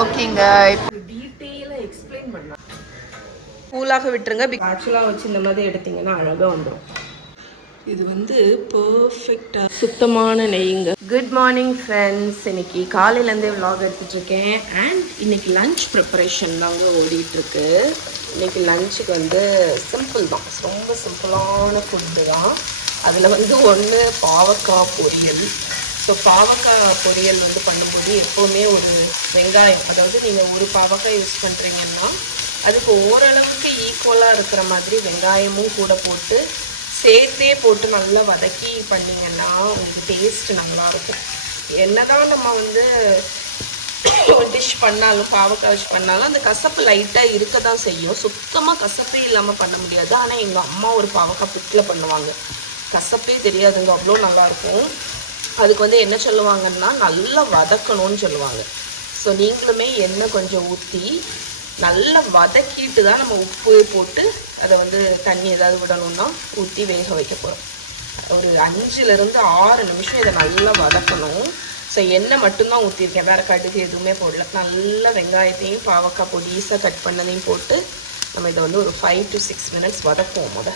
ஓகேங்க. இப்போ டீட்டெயிலாக எக்ஸ்பிளைன் பண்ணலாம். கூலாக விட்டுருங்க. ஆக்சுவலாக வச்சு இந்த மாதிரி எடுத்தீங்கன்னா அழகாக வந்துடும். இது வந்து பர்ஃபெக்டாக சுத்தமான நெய்ங்க. Good morning friends. இன்னைக்கு காலையிலேருந்தே விலாக் எடுத்துகிட்ருக்கேன். அண்ட் இன்னைக்கு லன்ச் ப்ரிப்பரேஷன் தாங்க ஓடிட்டுருக்கு. இன்னைக்கு லஞ்சுக்கு வந்து சிம்பிள் தான், ரொம்ப சிம்பிளான ஃபுட்டு தான். அதில் வந்து ஒன்று பாவக்காய் பொரியல். ஸோ பாவக்காய் பொரியல் வந்து பண்ணும்போது எப்போவுமே ஒரு வெங்காயம், அதாவது நீங்கள் ஒரு பாவக்காய் யூஸ் பண்ணுறீங்கன்னா அதுக்கு ஓரளவுக்கு ஈக்குவலாக இருக்கிற மாதிரி வெங்காயமும் கூட போட்டு சேர்த்தே போட்டு நல்லா வதக்கி பண்ணிங்கன்னா உங்களுக்கு டேஸ்ட் நல்லாயிருக்கும். என்னதான் நம்ம வந்து டிஷ் பண்ணாலும் பாவக்காய் வச்சு பண்ணாலும் அந்த கசப்பு லைட்டாக இருக்க தான் செய்யும். சுத்தமாக கசப்பே இல்லாமல் பண்ண முடியாது. ஆனால் எங்கள் அம்மா ஒரு பாவக்காய் புட்டில் பண்ணுவாங்க, கசப்பே தெரியாதுங்க, அவ்வளோ நல்லாயிருக்கும். அதுக்கு வந்து என்ன சொல்லுவாங்கன்னா நல்லா வதக்கணும்னு சொல்லுவாங்க. ஸோ நீங்களுமே எண்ணெய் கொஞ்சம் ஊற்றி நல்லா வதக்கிட்டு தான் நம்ம உப்பு போட்டு அதை வந்து தண்ணி ஏதாவது விடணும்னா ஊற்றி வேக வைக்க போகிறோம். ஒரு 5-6 நிமிஷம் இதை நல்லா வதக்கணும். ஸோ எண்ணெய் மட்டும்தான் ஊற்றிருக்கேன், வேறு கடுகு எதுவுமே போடல. நல்லா வெங்காயத்தையும் பாவக்காய் பொடிசாக கட் பண்ணதையும் போட்டு நம்ம இதை வந்து ஒரு 5 to 6 minutes வதக்குவோம்.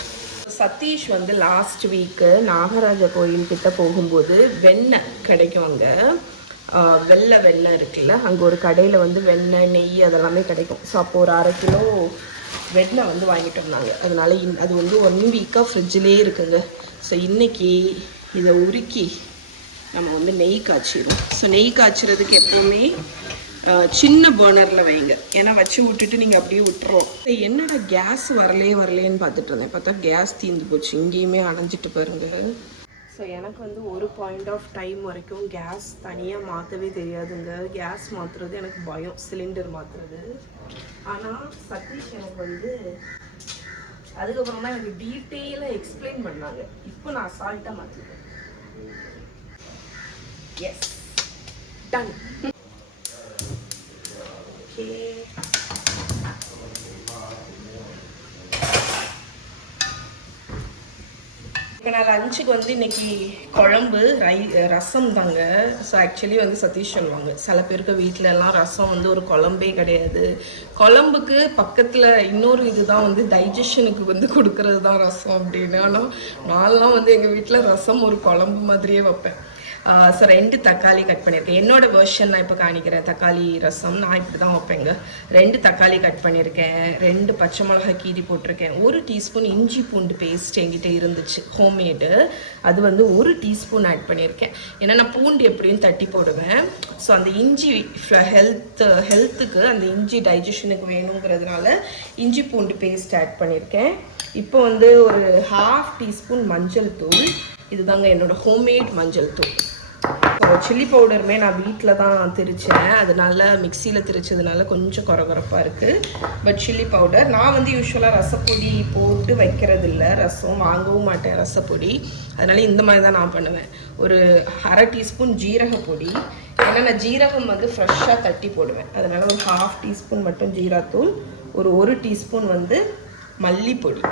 சதீஷ் வந்து லாஸ்ட் வீக்கு நாகராஜ கோயில்கிட்ட போகும்போது வெண்ணெய் கிடைக்கும். அங்கே வெள்ளம் இருக்குல்ல, அங்கே ஒரு கடையில் வந்து வெண்ணெய் நெய் அதெல்லாமே கிடைக்கும். ஸோ அப்போது ஒரு 1/2 கிலோ வெண்ணெய் வந்து வாங்கிட்டு வந்தாங்க. அதனால அது வந்து 1 வீக்காக ஃப்ரிட்ஜிலே இருக்குங்க. ஸோ இன்றைக்கி இதை உருக்கி நம்ம வந்து நெய் காய்ச்சிடும். ஸோ நெய் காய்ச்சறதுக்கு எப்போவுமே சின்ன பர்னரில் வைங்க, ஏன்னா வச்சு விட்டுட்டு நீங்கள் அப்படியே விட்டுறோம். என்னடா கேஸ் வரலேன்னு பார்த்துட்டு இருந்தேன், பார்த்தா கேஸ் தீர்ந்து போச்சு. இங்கேயுமே அணைஞ்சிட்டு பாருங்கள். ஸோ எனக்கு வந்து ஒரு பாயிண்ட் ஆஃப் டைம் வரைக்கும் கேஸ் தனியாக மாற்றவே தெரியாதுங்க. கேஸ் மாற்றுறது எனக்கு பயம், சிலிண்டர் மாற்றுறது. ஆனால் சதீஷ் எனக்கு வந்து அதுக்கப்புறம் தான் எனக்கு டீட்டெயிலாக எக்ஸ்பிளைன் பண்ணாங்க. இப்போ நான் அசால்ட்டாக மாற்றிட்டேன். S, ton. ஓகே, இப்போ நான் லஞ்சுக்கு வந்து இன்றைக்கி குழம்பு ரசம் தாங்க. ஸோ ஆக்சுவலி வந்து சதீஷ் சொல்லுவாங்க, சில பேருக்கு வீட்டிலலாம் ரசம் வந்து ஒரு குழம்பே கிடையாது, குழம்புக்கு பக்கத்தில் இன்னொரு இதுதான் வந்து டைஜஷனுக்கு வந்து கொடுக்கறது தான் ரசம் அப்படின்னு. ஆனால் நான்லாம் வந்து எங்கள் வீட்டில் ரசம் ஒரு குழம்பு மாதிரியே வைப்பேன். ஸோ 2 தக்காளி கட் பண்ணியிருக்கேன். என்னோடய வெர்ஷன் நான் இப்போ காணிக்கிறேன். தக்காளி ரசம் நான் இப்படி தான் வைப்பேங்க. 2 தக்காளி கட் பண்ணியிருக்கேன், 2 பச்சை மிளகாய் கீரி போட்டிருக்கேன், 1 டீஸ்பூன் இஞ்சி பூண்டு பேஸ்ட் என்கிட்ட இருந்துச்சு ஹோம்மேடு, அது வந்து 1 டீஸ்பூன் ஆட் பண்ணியிருக்கேன். ஏன்னா நான் பூண்டு எப்படியும் தட்டி போடுவேன். ஸோ அந்த இஞ்சி ஹெல்த்துக்கு அந்த இஞ்சி டைஜஷனுக்கு வேணுங்கிறதுனால இஞ்சி பூண்டு பேஸ்ட் ஆட் பண்ணியிருக்கேன். இப்போ வந்து ஒரு 1/2 டீஸ்பூன் மஞ்சள் தூள், இதுதாங்க என்னோட ஹோம்மேட் மஞ்சள் தூள். சில்லி பவுடருமே நான் வீட்டில் தான் திரிச்சேன், அதனால மிக்சியில் திரிச்சதுனால கொஞ்சம் குறகுறப்பாக இருக்குது. பட் சில்லி பவுடர் நான் வந்து யூஸ்வலாக ரசப்பொடி போட்டு வைக்கிறது இல்லை, ரசம் வாங்கவும் மாட்டேன் ரசப்பொடி, அதனால் இந்த மாதிரி தான் நான் பண்ணுவேன். ஒரு 1/2 டீஸ்பூன் ஜீரகப்பொடி, ஏன்னா நான் ஜீரகம் வந்து ஃப்ரெஷ்ஷாக தட்டி போடுவேன், அதனால் ஒரு 1/2 டீஸ்பூன் மட்டும் ஜீராத்தூள், ஒரு 1 டீஸ்பூன் வந்து மல்லிப்பொடி.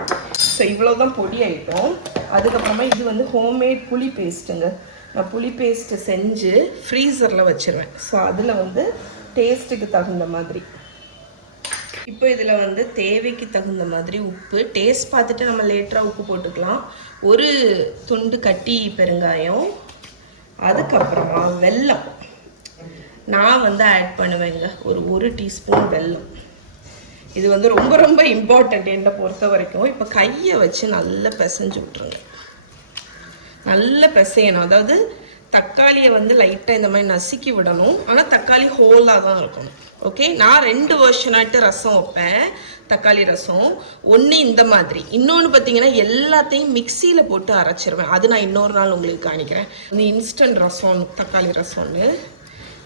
ஸோ இவ்வளோ தான் பொடி ஐட்டம். அதுக்கப்புறமா இது வந்து ஹோம்மேட் புளி பேஸ்ட்டுங்க. நான் புளி பேஸ்ட்டு செஞ்சு ஃப்ரீசரில் வச்சுருவேன். ஸோ அதில் வந்து டேஸ்ட்டுக்கு தகுந்த மாதிரி, இப்போ இதில் வந்து தேவைக்கு தகுந்த மாதிரி உப்பு, டேஸ்ட் பார்த்துட்டு நம்ம லேட்டராக உப்பு போட்டுக்கலாம். ஒரு துண்டு கட்டி பெருங்காயம், அதுக்கப்புறமா வெல்லம் நான் வந்து ஆட் பண்ணுவேங்க, ஒரு 1 டீஸ்பூன் வெல்லம். இது வந்து ரொம்ப ரொம்ப இம்பார்ட்டண்ட் என்னை பொறுத்த வரைக்கும். இப்போ கையை வச்சு நல்லா பிசைஞ்சு விட்ருங்க, நல்லா பிசையணும். அதாவது தக்காளியை வந்து லைட்டாக இந்த மாதிரி நசுக்கி விடணும், ஆனால் தக்காளி ஹோலாக தான் இருக்கணும். ஓகே, நான் 2 வெர்ஷனாட்டு ரசம் வைப்பேன், தக்காளி ரசம். ஒன்று இந்த மாதிரி, இன்னொன்று பார்த்தீங்கன்னா எல்லாத்தையும் மிக்சியில் போட்டு அரைச்சிருவேன், அது நான் இன்னொரு நாள் உங்களுக்கு காணிக்கிறேன். இந்த இன்ஸ்டன்ட் ரசம் தக்காளி ரசம்னு.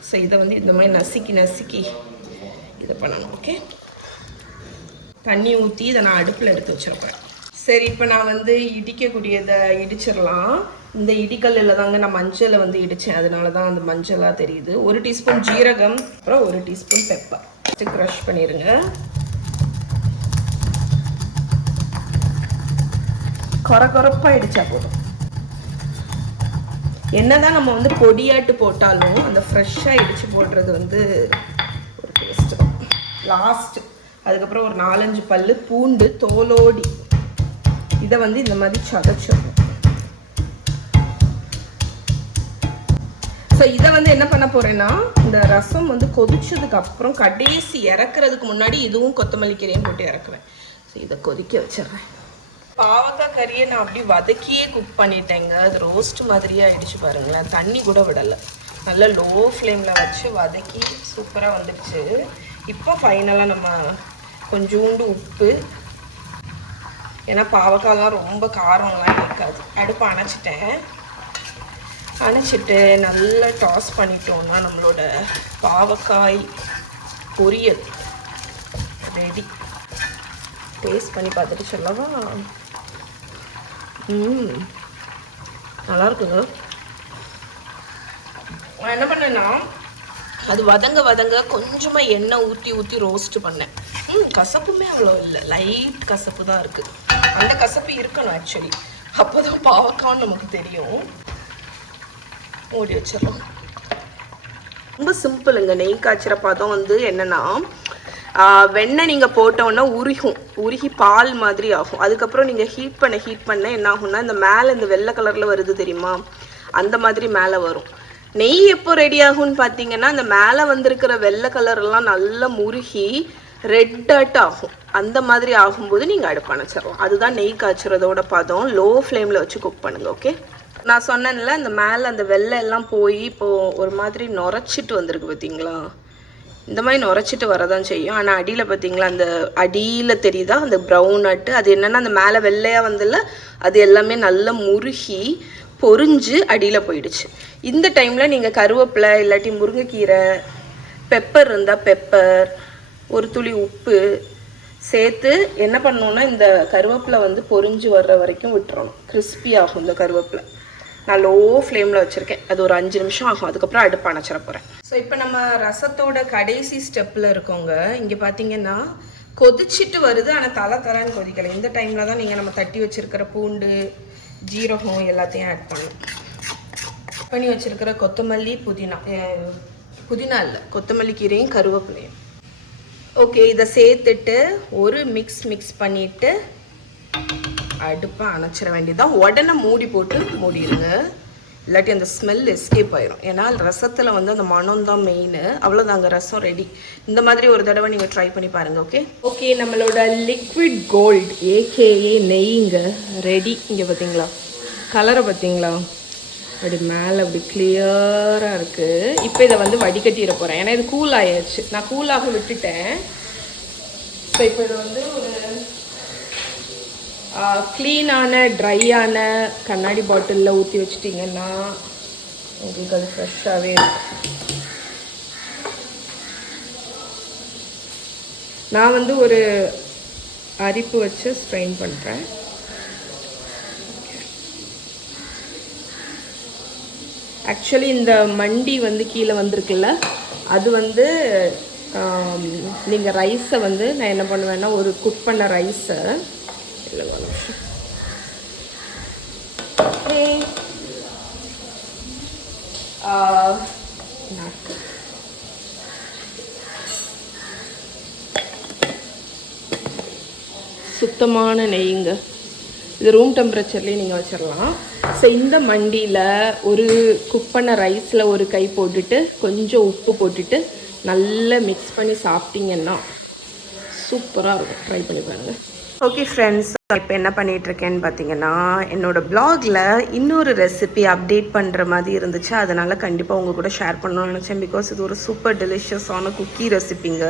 ஸோ இதை வந்து இந்த மாதிரி நசுக்கி இதை பண்ணணும். ஓகே, தண்ணி ஊற்றி இதை நான் அடுப்பில் எடுத்து வச்சுருப்பேன். சரி, இப்போ நான் வந்து இடிக்கக்கூடியதை இடிச்சிடலாம். இந்த இடிக்கல்லில் தாங்க நான் மஞ்சளை வந்து இடித்தேன், அதனால தான் அந்த மஞ்சளாக தெரியுது. 1 டீஸ்பூன் ஜீரகம், அப்புறம் 1 டீஸ்பூன் பெப்பர் ஃபஸ்ட்டு க்ரஷ் பண்ணிடுங்க. கொரப்பாக இடித்தா போதும். என்னதான் நம்ம வந்து பொடியாட்டு போட்டாலும் அந்த ஃப்ரெஷ்ஷாக இடித்து போடுறது வந்து ஒரு லாஸ்ட். அதுக்கப்புறம் ஒரு 4-5 பல்லு பூண்டு தோலோடி இதை வந்து இந்த மாதிரி சதைச்சிடணும். ஸோ இதை வந்து என்ன பண்ண போகிறேன்னா, இந்த ரசம் வந்து கொதிச்சதுக்கு அப்புறம் கடைசி இறக்குறதுக்கு முன்னாடி இதுவும் கொத்தமல்லி கீரையும் போட்டு இறக்குவேன். ஸோ இதை கொதிக்க வச்சிடுறேன். பாவக்காய் கறியை நான் அப்படி வதக்கியே குக் பண்ணிட்டேங்க. அது ரோஸ்ட் மாதிரியே ஆயிடுச்சு பாருங்களேன். தண்ணி கூட விடலை, நல்லா லோ ஃப்ளேமில் வச்சு வதக்கி சூப்பராக வந்துடுச்சு. இப்போ ஃபைனலாக நம்ம கொஞ்சோண்டு உப்பு, ஏன்னா பாவக்காய்லாம் ரொம்ப காரம்லாம் இருக்காது. அடுப்பு அணைச்சிட்டேன். அணைச்சிட்டு நல்லா டாஸ் பண்ணிட்டோம்னா நம்மளோட பாவக்காய் பொரியல் ரெடி. டேஸ்ட் பண்ணி பார்த்துட்டு சொல்லவா? நல்லா இருக்குங்க. நான் என்ன பண்ணேன்னா, அது வதங்க கொஞ்சமாக எண்ணெய் ஊற்றி ரோஸ்ட் பண்ணேன். கசப்புமே அவ்வளோ இல்லை, லைட் கசப்பு தான் இருக்குது. அந்த கசப்பு இருக்கணும் ஆக்சுவலி, அப்போ தான் பாவக்கான்னு நமக்கு தெரியும். மூடி வச்சிடலாம். ரொம்ப சிம்பிளுங்க. நெய் காய்ச்சிற பதம் வந்து என்னென்னா, வெண்ணெய் நீங்கள் போட்டோன்னா உருகி பால் மாதிரி ஆகும். அதுக்கப்புறம் நீங்கள் ஹீட் பண்ண என்ன ஆகும்னா, இந்த மேலே இந்த வெள்ளை கலரில் வருது தெரியுமா, அந்த மாதிரி மேலே வரும். நெய் எப்போ ரெடி ஆகும்னு பார்த்தீங்கன்னா, அந்த மேலே வந்திருக்கிற வெள்ளை கலர்லாம் நல்லா முருகி ரெட்டாட் ஆகும். அந்த மாதிரி ஆகும்போது நீங்கள் அடுப்பு அணைச்சிடலாம். அதுதான் நெய் காய்ச்சறதோட பதம். லோ ஃப்ளேமில் வச்சு குக் பண்ணுங்கள். ஓகே, நான் சொன்னேன்ல, அந்த மேலே அந்த வெள்ளை எல்லாம் போய் இப்போது ஒரு மாதிரி நுரைச்சிட்டு வந்திருக்கு பார்த்தீங்களா. இந்த மாதிரி நுரைச்சிட்டு வரதான் செய்யும். ஆனால் அடியில் பார்த்தீங்களா, அந்த அடியில் தெரியுதா அந்த ப்ரௌன் ஆட்டு, அது என்னென்னா அந்த மேலே வெள்ளையாக வந்துல அது எல்லாமே நல்லா முருகி பொரிஞ்சு அடியில் போயிடுச்சு. இந்த டைமில் நீங்கள் கருவேப்பிலை இல்லாட்டி முருங்கைக்கீரை, பெப்பர் இருந்தால் பெப்பர், ஒரு துளி உப்பு சேர்த்து என்ன பண்ணணுன்னா, இந்த கருவேப்பிலை வந்து பொரிஞ்சு வர்ற வரைக்கும் விட்டுறணும். கிறிஸ்பி ஆகும் இந்த கருவேப்பிலை. நான் லோ ஃப்ளேமில் வச்சுருக்கேன். அது ஒரு 5 நிமிஷம் ஆகும். அதுக்கப்புறம் அடுப்பு அணைச்சிட போகிறேன். ஸோ இப்போ நம்ம ரசத்தோட கடைசி ஸ்டெப்பில் இருக்கோங்க. இங்கே பார்த்தீங்கன்னா கொதிச்சுட்டு வருது, ஆனால் தலைன்னு கொதிக்கலை. இந்த டைமில் தான் நீங்கள் நம்ம தட்டி வச்சுருக்கிற பூண்டு, ஜீரகம் எல்லாத்தையும் ஆட் பண்ணி வச்சுருக்கிற கொத்தமல்லி, புதினா இல்லை, கொத்தமல்லி கீரையும் கருவேப்பிலையும். ஓகே, இதை சேர்த்துட்டு ஒரு மிக்ஸ் பண்ணிவிட்டு அடுப்பை அணைச்சிட வேண்டியதான். உடனே மூடி போட்டு மூடிடுங்க, இல்லாட்டி அந்த ஸ்மெல் எஸ்கேப் ஆயிரும். ஏன்னா ரசத்தில் வந்து அந்த மனம் தான் மெயின். அவ்வளோதாங்க, ரசம் ரெடி. இந்த மாதிரி ஒரு தடவை நீங்கள் ட்ரை பண்ணி பாருங்கள். ஓகே, நம்மளோட லிக்விட் கோல்டு ஏகேஏ நெய்ங்க ரெடி. இங்கே பார்த்தீங்களா கலரை, பார்த்தீங்களா அப்படி மேலே அப்படி கிளியராக இருக்குது. இப்போ இதை வந்து வடிகட்டிட போகிறேன். ஏன்னா இது கூல் ஆயாச்சு, நான் கூலாக விட்டுட்டேன். ஸோ இப்போ இதை வந்து ஒரு க்ளீனான ட்ரையான கண்ணாடி பாட்டிலில் ஊற்றி வச்சிட்டிங்கன்னா உங்களுக்கு அது ஃப்ரெஷ்ஷாகவே இருக்கும். நான் வந்து ஒரு அரிப்பு வச்சு ஸ்ட்ரெயின் பண்ணுறேன். ஆக்சுவலி இந்த மண்டி வந்து கீழே வந்திருக்குல்ல, அது வந்து நீங்கள் ரைஸை வந்து நான் என்ன பண்ணுவேன்னா, ஒரு குக் பண்ண ரைஸை சுத்தமான நெய்ங்க. இது ரூம் டெம்பரேச்சர்லேயே நீங்கள் வச்சிடலாம். ஸோ இந்த மண்டியில் ஒரு குக் பண்ண ரைஸில் ஒரு கை போட்டுட்டு கொஞ்சம் உப்பு போட்டுட்டு நல்லா மிக்ஸ் பண்ணி சாப்பிட்டீங்கன்னா சூப்பராக இருக்கும். ட்ரை பண்ணி பாருங்கள். ஓகே ஃப்ரெண்ட்ஸ், இப்போ என்ன பண்ணிகிட்ருக்கேன்னு பார்த்தீங்கன்னா, என்னோடய ப்ளாகில் இன்னொரு ரெசிபி அப்டேட் பண்ணுற மாதிரி இருந்துச்சு. அதனால் கண்டிப்பாக உங்கள் கூட ஷேர் பண்ணணும்னு நினச்சேன். பிகாஸ் இது ஒரு சூப்பர் டெலிஷியஸான குக்கி ரெசிபிங்க.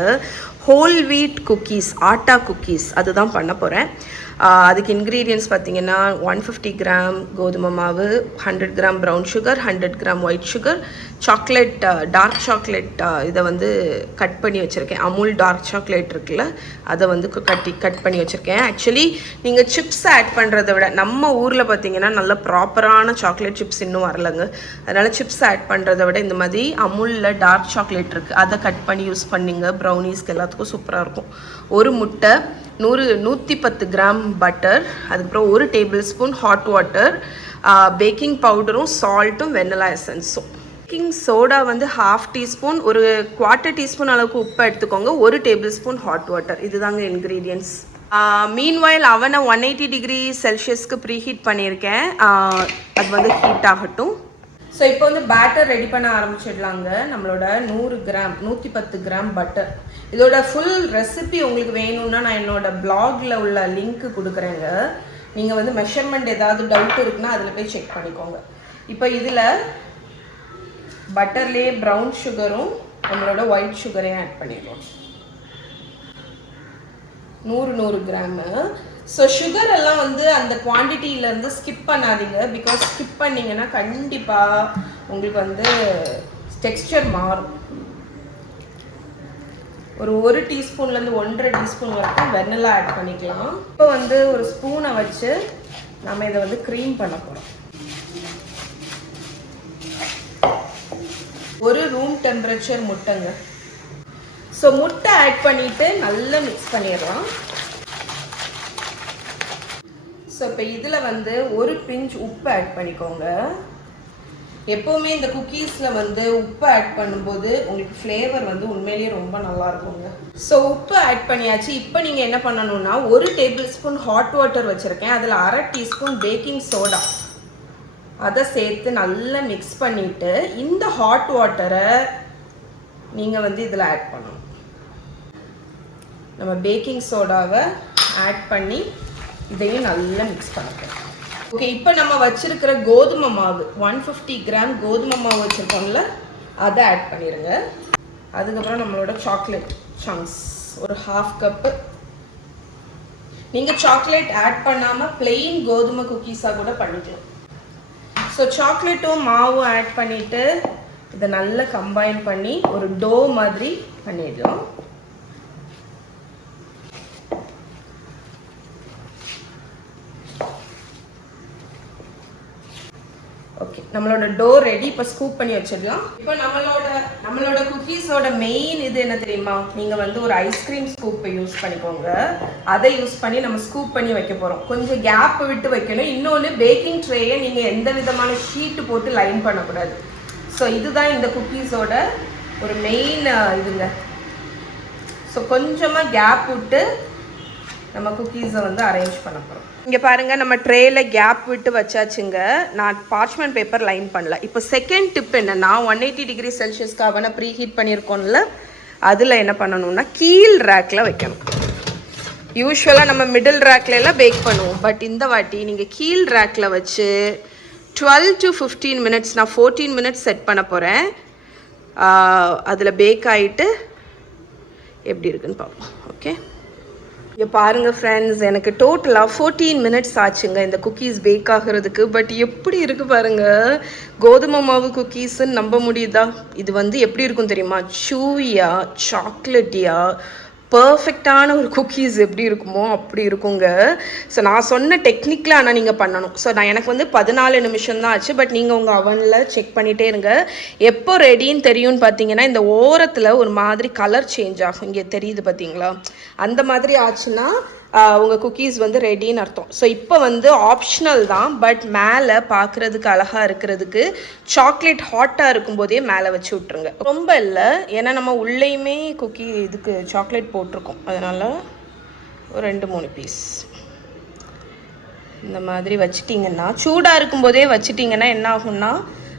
ஹோல் வீட் குக்கீஸ், ஆட்டா குக்கீஸ், அதுதான் பண்ண போகிறேன். அதுக்கு இன்க்ரீடியன்ட்ஸ் பார்த்தீங்கன்னா 150 கிராம் கோதுமை மாவு, 100 gram brown sugar, 100 gram white sugar, chocolate, dark chocolate இதை வந்து கட் பண்ணி வச்சுருக்கேன். அமுல் டார்க் சாக்லேட் இருக்குல்ல, அதை வந்து கட் பண்ணி வச்சுருக்கேன். ஆக்சுவலி நீங்கள் சிப்ஸ் ஆட் பண்ணுறதை விட நம்ம ஊரில் பார்த்தீங்கன்னா நல்ல ப்ராப்பரான சாக்லேட் சிப்ஸ் இன்னும் வரலைங்க. அதனால் சிப்ஸ் ஆட் பண்ணுறதை விட இந்த மாதிரி அமுலில் டார்க் சாக்லேட் இருக்குது, அதை கட் பண்ணி யூஸ் பண்ணிங்க. ப்ரௌனிஸ்க்கு எல்லாத்துக்கும் சூப்பராக இருக்கும். ஒரு முட்டை, 110 கிராம் பட்டர், அதுக்கப்புறம் 1 tablespoon hot water, baking பவுடரும் சால்ட்டும் வெனிலா எசன்ஸும். பேக்கிங் சோடா வந்து 1/2 டீஸ்பூன், ஒரு 1/4 டீஸ்பூன் அளவுக்கு உப்பு எடுத்துக்கோங்க, 1 டேபிள் ஸ்பூன் ஹாட் வாட்டர். இதுதாங்க இன்க்ரீடியன்ட்ஸ். மீன்வாயில் அவனை 180 டிகிரி செல்சியஸ்க்கு ப்ரீஹீட் பண்ணியிருக்கேன். அது வந்து ஹீட் ஆகட்டும். ஸோ இப்போ வந்து பேட்டர் ரெடி பண்ண ஆரம்பிச்சிடலாங்க. நம்மளோட 100 கிராம் 110 கிராம் பட்டர். இதோட ஃபுல் ரெசிபி உங்களுக்கு வேணும்னா நான் என்னோட பிளாகில் உள்ள லிங்க் கொடுக்குறேங்க. நீங்கள் வந்து மெஷர்மெண்ட் ஏதாவது டவுட் இருக்குன்னா அதில் போய் செக் பண்ணிக்கோங்க. இப்போ இதில் பட்டர்லேயே ப்ரௌன் சுகரும் நம்மளோட ஒயிட் சுகரையும் ஆட் பண்ணிடுவோம். 100 கிராமு. ஸோ சுகர் எல்லாம் வந்து அந்த குவான்டிட்டியிலேருந்து ஸ்கிப் பண்ணாதீங்க. பிகாஸ் ஸ்கிப் பண்ணிங்கன்னா கண்டிப்பாக உங்களுக்கு வந்து டெக்ஸ்டர் மாறும். ஒரு டீஸ்பூன்லேருந்து 1.5 டீஸ்பூன் வரைக்கும் வெண்ணிலா ஆட் பண்ணிக்கலாம். இப்போ வந்து ஒரு ஸ்பூனை வச்சு நம்ம இதை வந்து க்ரீம் பண்ண போகிறோம். ஒரு ரூம் டெம்பரேச்சர் முட்டைங்க. ஸோ முட்டை ஆட் பண்ணிவிட்டு நல்லா மிக்ஸ் பண்ணிடலாம். ஸோ இப்போ இதில் வந்து ஒரு பிஞ்ச் உப்பு ஆட் பண்ணிக்கோங்க. எப்போவுமே இந்த குக்கீஸில் வந்து உப்பு ஆட் பண்ணும்போது உங்களுக்கு ஃப்ளேவர் வந்து உண்மையிலேயே ரொம்ப நல்லா இருக்குங்க. ஸோ உப்பு ஆட் பண்ணியாச்சு. இப்போ நீங்கள் என்ன பண்ணணும்னா 1 டேபிள் ஸ்பூன் ஹாட் வாட்டர் வச்சுருக்கேன், அதில் 1/2 டீஸ்பூன் பேக்கிங் சோடா அதை சேர்த்து நல்லா மிக்ஸ் பண்ணிவிட்டு இந்த ஹாட் வாட்டரை நீங்கள் வந்து இதில் ஆட் பண்ணணும். நம்ம பேக்கிங் சோடாவை ஆட் பண்ணி இதையும் நல்லா மிக்ஸ் பண்ணிக்கலாம். ஓகே, இப்போ நம்ம வச்சுருக்கிற கோதுமை மாவு 150 கிராம் கோதுமை மாவு வச்சுருக்கோம்ல, அதை ஆட் பண்ணிடுங்க. அதுக்கப்புறம் நம்மளோட சாக்லேட் சங்க்ஸ் ஒரு 1/2 கப்பு. நீங்கள் சாக்லேட் ஆட் பண்ணாமல் பிளெயின் கோதுமை குக்கீஸாக கூட பண்ணிக்கலாம். ஸோ சாக்லேட்டும் மாவும் ஆட் பண்ணிவிட்டு இதை நல்லா கம்பைன் பண்ணி ஒரு டோ மாதிரி பண்ணிடலாம். ஓகே, நம்மளோட டோ ரெடி. இப்போ ஸ்கூப் பண்ணி வச்சிடலாம். இப்போ நம்மளோட குக்கீஸோட மெயின் இது என்ன தெரியுமா? நீங்கள் வந்து ஒரு ஐஸ்கிரீம் ஸ்கூப்பை யூஸ் பண்ணிக்கோங்க. அதை யூஸ் பண்ணி நம்ம ஸ்கூப் பண்ணி வைக்க போகிறோம். கொஞ்சம் கேப் விட்டு வைக்கணும். இன்னொன்று, பேக்கிங் ட்ரேயை நீங்கள் எந்த விதமான ஷீட்டு போட்டு லைன் பண்ணக்கூடாது. ஸோ இதுதான் இந்த குக்கீஸோட ஒரு மெயின் இதுங்க. ஸோ கொஞ்சமாக கேப் விட்டு நம்ம குக்கீஸை வந்து அரேஞ்ச் பண்ண போகிறோம். இங்கே பாருங்கள், நம்ம ட்ரேயில் கேப் விட்டு வச்சாச்சுங்க. நான் பார்ச்மெண்ட் பேப்பர் லைன் பண்ணல. இப்போ செகண்ட் டிப் என்னென்னா, 180 டிகிரி செல்சியஸ்க்கு அவனை ப்ரீ ஹீட் பண்ணியிருக்கோம்ல, அதில் என்ன பண்ணணும்னா கீழ் ரேக்கில் வைக்கணும். யூஸ்வலாக நம்ம மிடில் ரேக்லாம் பேக் பண்ணுவோம். பட் இந்த வாட்டி நீங்கள் கீழ் ரேக்கில் வச்சு 12 to 15 மினிட்ஸ், நான் 14 மினிட்ஸ் செட் பண்ண போகிறேன். அதில் பேக் ஆகிட்டு எப்படி இருக்குன்னு பார்ப்போம். ஓகே, இங்கே பாருங்கள் ஃப்ரெண்ட்ஸ், எனக்கு டோட்டலாக 14 மினிட்ஸ் ஆச்சுங்க இந்த குக்கீஸ் பேக் ஆகிறதுக்கு. பட் எப்படி இருக்குது பாருங்கள், கோதுமை மாவு குக்கீஸுன்னு நம்ப முடியுதா? இது வந்து எப்படி இருக்கும் தெரியுமா? சூவியாக சாக்லேட்டியாக பர்ஃபெக்டான ஒரு குக்கீஸ் எப்படி இருக்குமோ அப்படி இருக்குங்க. ஸோ நான் சொன்ன டெக்னிக்கில் ஆனால் நீங்கள் பண்ணணும். ஸோ எனக்கு வந்து 14 நிமிஷம் தான் ஆச்சு. பட் நீங்கள் உங்கள் அவனில் செக் பண்ணிகிட்டே இருங்க. எப்போ ரெடின்னு தெரியும்னு பார்த்தீங்கன்னா, இந்த ஓரத்தில் ஒரு மாதிரி கலர் சேஞ்ச் ஆகும். இங்கே தெரியுது பார்த்தீங்களா? அந்த மாதிரி ஆச்சுன்னா உங்கள் குக்கீஸ் வந்து ரெடின்னு அர்த்தம். ஸோ இப்போ வந்து ஆப்ஷனல் தான். பட் மேலே பார்க்குறதுக்கு அழகாக இருக்கிறதுக்கு சாக்லேட் ஹாட்டாக இருக்கும்போதே மேலே வச்சு விட்ருங்க. ரொம்ப இல்லை, ஏன்னா நம்ம உள்ளேயுமே குக்கி இதுக்கு சாக்லேட் போட்டிருக்கோம். அதனால் ஒரு 2-3 பீஸ் இந்த மாதிரி வச்சிட்டிங்கன்னா, சூடாக இருக்கும்போதே வச்சிட்டிங்கன்னா என்ன ஆகும்னா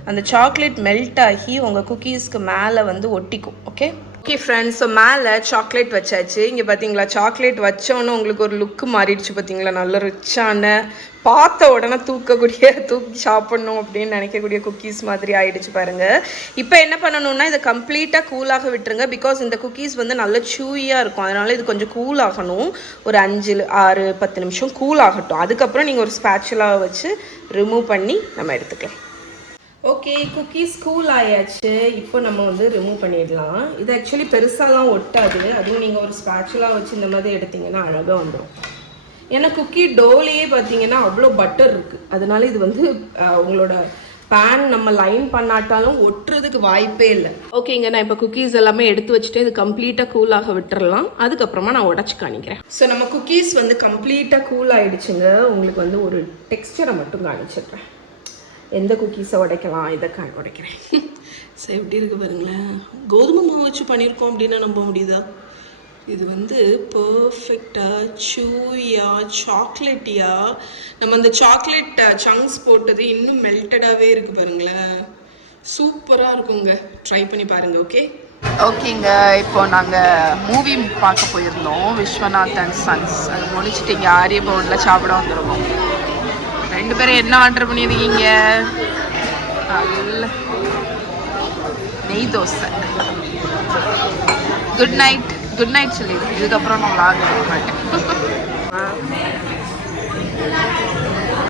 அந்த சாக்லேட் மெல்ட் ஆகி உங்கள் குக்கீஸ்க்கு மேலே வந்து ஒட்டிக்கும். ஓகே ஓகே ஃப்ரெண்ட்ஸ், ஸோ மேலே சாக்லேட் வச்சாச்சு. இங்கே பார்த்தீங்களா, சாக்லேட் வச்சோன்னு உங்களுக்கு ஒரு லுக்கு மாறிடுச்சு பார்த்தீங்களா? நல்ல ரிச்சான, பார்த்த உடனே தூக்கி சாப்பிட்ணும் அப்படின்னு நினைக்கக்கூடிய குக்கீஸ் மாதிரி ஆகிடுச்சு பாருங்கள். இப்போ என்ன பண்ணணும்னா இதை கம்ப்ளீட்டாக கூலாக விட்டுருங்க. பிகாஸ் இந்த குக்கீஸ் வந்து நல்ல சூயாக இருக்கும். அதனால் இது கொஞ்சம் கூல் ஆகணும். ஒரு 5-6-10 நிமிஷம் கூல் ஆகட்டும். அதுக்கப்புறம் நீங்கள் ஒரு ஸ்பேச்சுலாவை வச்சு ரிமூவ் பண்ணி நம்ம எடுத்துக்கலாம். ஓகே, குக்கீஸ் கூல் ஆயாச்சு. இப்போ நம்ம வந்து ரிமூவ் பண்ணிடலாம். இது ஆக்சுவலி பெருசாலாம் ஒட்டாது. அதுவும் நீங்கள் ஒரு ஸ்பேச்சுலாக வச்சு இந்த மாதிரி எடுத்திங்கன்னா அழகாக வந்துடும். ஏன்னா குக்கி டோலையே பார்த்தீங்கன்னா அவ்வளோ பட்டர் இருக்குது. அதனால இது வந்து உங்களோட பேன் நம்ம லைன் பண்ணாட்டாலும் ஒட்டுறதுக்கு வாய்ப்பே இல்லை. ஓகேங்க, நான் இப்போ குக்கீஸ் எல்லாமே எடுத்து வச்சுட்டு இது கம்ப்ளீட்டாக கூலாக விட்டுறலாம். அதுக்கப்புறமா நான் உடச்சி காணிக்கிறேன். ஸோ நம்ம குக்கீஸ் வந்து கம்ப்ளீட்டாக கூல் ஆகிடுச்சுங்க. உங்களுக்கு வந்து ஒரு டெக்ஸ்டரை மட்டும் காணிச்சிடுறேன். எந்த குக்கீஸை உடைக்கலாம், இதை உடைக்கிறேன். ஸோ எப்படி இருக்கு பாருங்களேன். கோதுமை மாவு வச்சு பண்ணியிருக்கோம் அப்படின்னா நம்ப முடியுதா? இது வந்து பர்ஃபெக்டாக சூவியாக சாக்லேட்டியாக, நம்ம அந்த சாக்லேட் சங்க்ஸ் போட்டது இன்னும் மெல்டடாகவே இருக்குது பாருங்களேன். சூப்பராக இருக்குங்க, ட்ரை பண்ணி பாருங்கள். ஓகே ஓகேங்க, இப்போ நாங்கள் மூவி பார்க்க போயிருந்தோம், விஸ்வநாத் அண்ட் சன்ஸ். அது முடிச்சுட்டு இங்கே ஆரிய பவனில் சாப்பிட வந்துருக்கோம். 2 பேரும் என்ன ஆர்டர் பண்ணியிருக்கீங்க? நல்ல நெய் தோசை. குட் நைட் சொல்லிடு, இதுக்கப்புறம் நான் விளாக் எடுக்க மாட்டேன்.